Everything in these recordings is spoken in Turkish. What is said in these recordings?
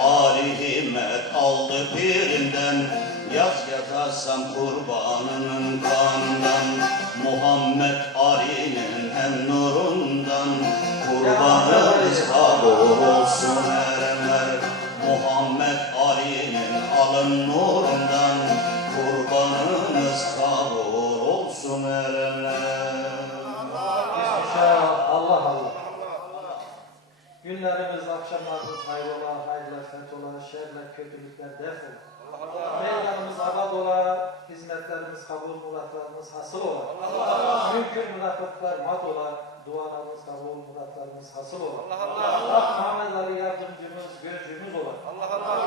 Ali himmet aldı birinden Yaz yazasam kurbanının kanından. Muhammed Ali'nin hem nurundan. Kurbanınız kabul olsun erenler Muhammed Ali'nin alın nurundan kötülükler def ola. Meydanımız abad ola, hizmetlerimiz kabul, muratlarımız hasıl ola. Mümkün münafıklar mat ola, dualarımız kabul, muratlarımız hasıl ola. Allah Muhammed Ali yardımcımız, gözcümüz ola.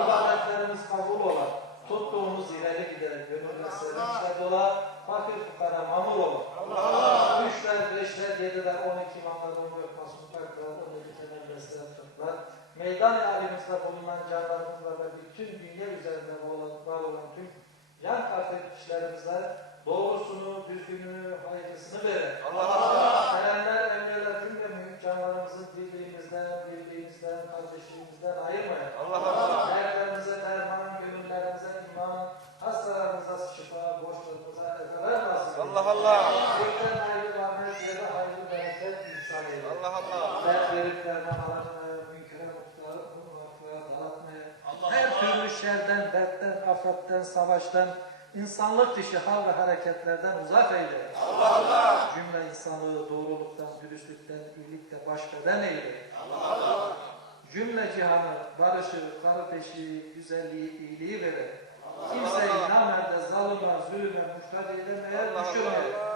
İbadetlerimiz kabul ola. Tuttuğumuz ileri giderek gönüller sevinçle dola, fakir fukara mamur ola. Üçler, beşler, yediler, on iki imamlar, on tutlar. Meydan alimizde bulunan canlarımızla ve bütün dünya üzerinde var olan tüm yan kardeşlerimize doğrusunu, düzgününü, hayırlısını verir. Erenler, afatten, savaştan, insanlık dışı hal ve hareketlerden uzak eyle. Allah Allah. Cümle insanlığı doğruluktan, dürüstlükten, iyilikte baş beden eyle. Cümle cihanı, barışı, kardeşliği, güzelliği, iyiliği vere. Kimseyi namerde, zalıma, zulüme, muhtaç eylemeye, Allah düşürmeye. Allah.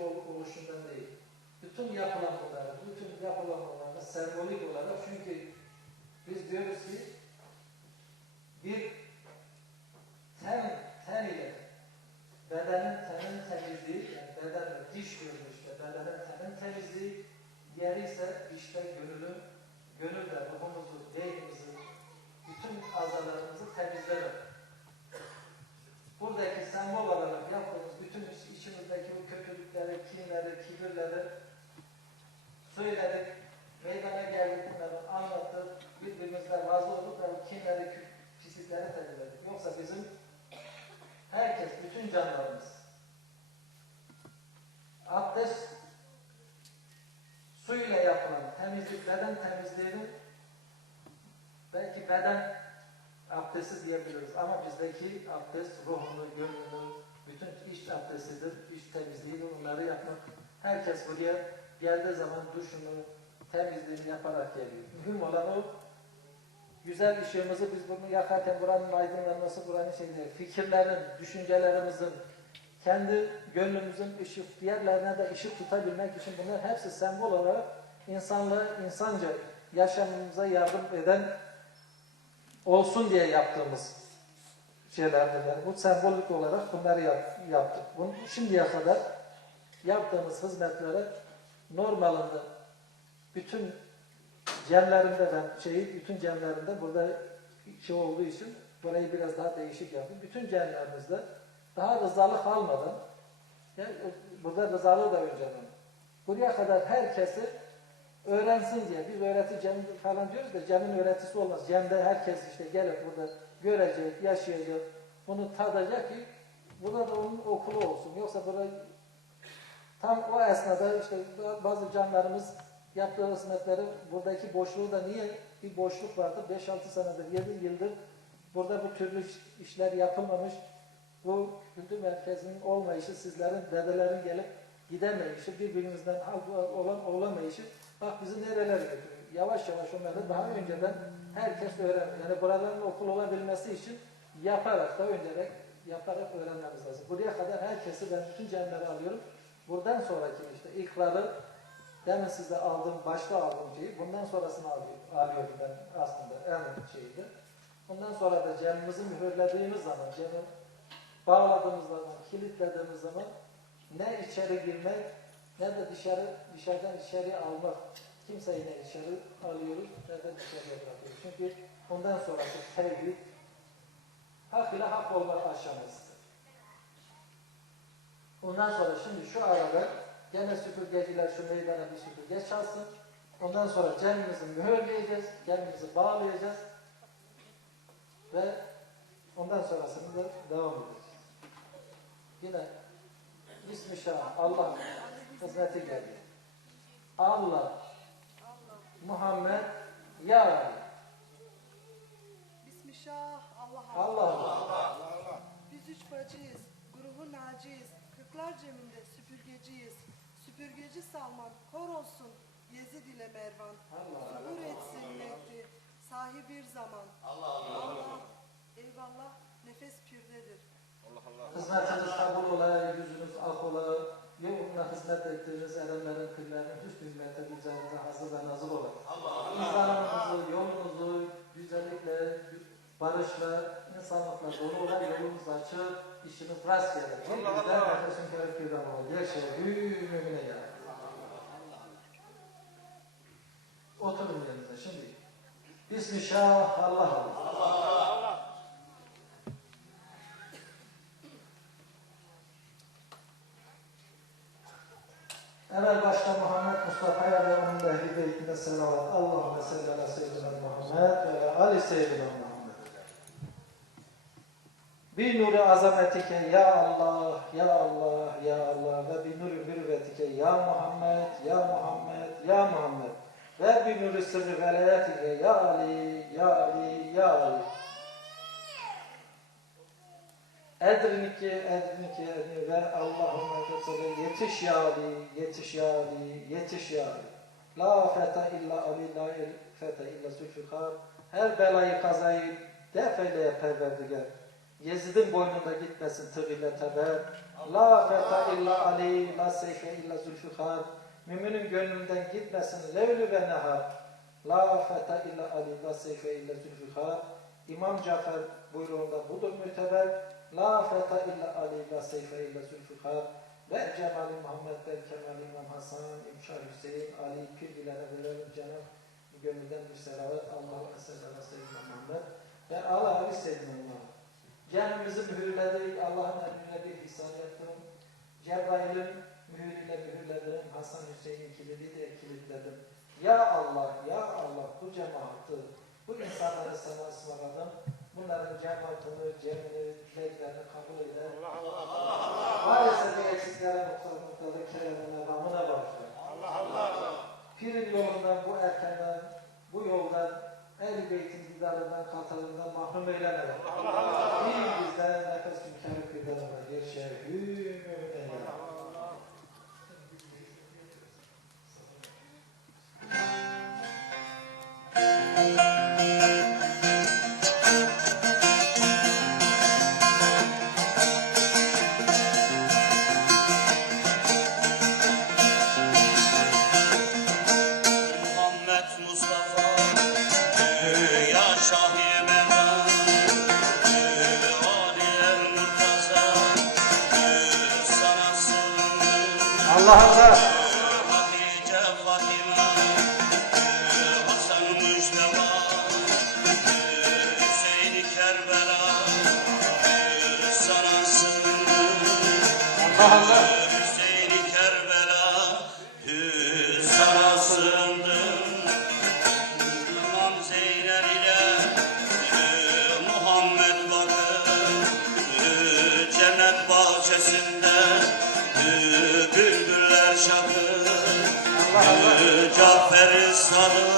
Ol- oluşundan değil. Bütün yapılan bunlar, bütün yapılan bunlar sembolik olarak çünkü biz diyoruz ki bütün canlarımız abdest suyla yapılan temizlik, beden temizliğinin belki beden abdesti diyebiliriz ama bizdeki abdest ruhunu, gönlünü, bütün iç abdestidir, iç temizliğini bunları yapmak. Herkes buraya geldiği zaman duşunu, temizliğini yaparak geliyor. Mühim olan o güzel ışığımızı biz bunu yakarken buranın aydınlanması, buranın şeyleri, fikirlerin, düşüncelerimizin, kendi gönlümüzün ışık, diğerlerine de ışık tutabilmek için bunlar hepsi sembol olarak insanlığı, insanca yaşamımıza yardım eden olsun diye yaptığımız şeylerdir. Bu sembolik olarak bunları yap- yaptık. Bunu şimdiye kadar yaptığımız hizmetlere normalinde bütün cemlerimde ben şeyi bütün cemlerimde burada şey olduğu için burayı biraz daha değişik yaptım. Bütün cemlerimizde daha rızalık almadan yani burada rızalığı da önceden buraya kadar herkesi öğrensin diye biz öğreti cem falan diyoruz da cemin öğretisi olmaz. Cemde herkes işte gelip burada görecek, yaşayacak, bunu tadacak ki burada da onun okulu olsun. Yoksa burada tam o esnada işte bazı canlarımız yaptığı hizmetleri buradaki boşluğu da niye bir boşluk vardı 5-6 senedir 7 yıldır burada bu türlü iş- işler yapılmamış bu kültür merkezinin olmayışı sizlerin dedelerin gelip gidemeyişi, birbirimizden olan olamayışı bak bizi nereler götürüyor. Yavaş yavaş onları daha önceden herkes öğrenir. Yani buraların okul olabilmesi için yaparak da önceden yaparak öğrenmemiz lazım. Buraya kadar herkesi ben bütün cemleri alıyorum. Buradan sonraki işte ikrarı demin size aldığım, başta aldığım şeyi bundan sonrasını alıyorum, ben aslında en şeydi. Bundan sonra da cemimizi mühürlediğimiz zaman, cemi bağladığımız zaman, kilitlediğimiz zaman ne içeri girmek ne de dışarı dışarıdan içeri almak. Kimseyi ne içeri alıyoruz ne de dışarıya bırakıyoruz. Çünkü ondan sonraki tevhid hak ile hak olmak aşamasıdır. Ondan sonra şimdi şu arada gene süpürgeciler şu meydana bir süpürge çalsın. Ondan sonra cemimizi mühürleyeceğiz, cemimizi bağlayacağız ve ondan sonrasını da devam edeceğiz. Yine İsmi Şah, Allah hizmeti geldi. Allah, Muhammed, Ya Ali. Bismillah, Allah Allah Allah. Allah. Biz üç bacıyız, grubu naciyiz, kırklar ceminde süpürgeciyiz. Salman, kor olsun, Yezid ile Mervan. Allah Zuhur etsin Mehdi, sahi bir zaman. Allah Allah. Eyvallah, nefes pürdedir. Hizmetiniz kabul ola, yüzünüz ak ola, yoluna hizmet ettiğiniz erenlerin, küllerin hüsnü hizmete güzelinize hazır ve nazır ola. İnsanınızı, yolunuzu güzellikle, barışla, insanlıkla dolu ola, yolunuz açık, işiniz rast gelir. Bizden nefesin kere kürdan ola. Gerçeği büyük mümine ya. Bismillah, Allah Allah. Evvel başta Muhammed Mustafa'ya ve onun ehli beytine selavat. Allahümme salli ala Muhammed ve ali seyyidina Muhammed. Bir nuru azametike ya Allah, ya Allah, ya Allah ve bir nuru mürvetike ya Muhammed, ya Muhammed, ya Muhammed ve bir nuru sırrı velayetike ya Ali, ya Ali, ya Ali. Edriniki, edriniki ve Allahümme kesebe yetiş ya Ali, yetiş ya Ali, yetiş ya Ali. La feta illa Ali, la feta illa zülfikar. Her belayı kazayı def eyleye perverdigar. Yezid'in boynunda gitmesin tığ ile teber. La feta illa Ali, la seyfe illa zülfikar. Müminin gönlünden gitmesin levlü ve nehar. La feta illa Ali, la seyfe illa zülfikar. İmam Cafer buyruğunda budur müteber. La feta illa Ali, la seyfe illa zülfikar. Ve cemali Muhammed ve kemal İmam Hasan, İmşar Hüseyin, Ali, Pir ile Nebilerin Cenab gönlünden bir selavet. Allahu Esselam ala Muhammed ve ala Ali seyyidina Muhammed. Cemimizi mühürledik, Allah'ın emrine bir ihsan ettim. Cebrail'in mühürüyle mühürledim, Hasan Hüseyin kilidi de kilitledim. Ya Allah, ya Allah bu cemaati, bu insanları sana ısmarladım. Bunların cemaatini, cemini, dileklerini kabul eyle. Maalesef bir eksiklere noktalıkları keremine, ramına bağışla. Pirin yolundan, bu erkenden, bu yoldan, el beytin didarından, katarından mahrum eyleme. Bir bizden nefes mükemmel kıyılarına geçer. Hü mümin Muhammed Sana sığındım Allah Allah. Hüseyin sudden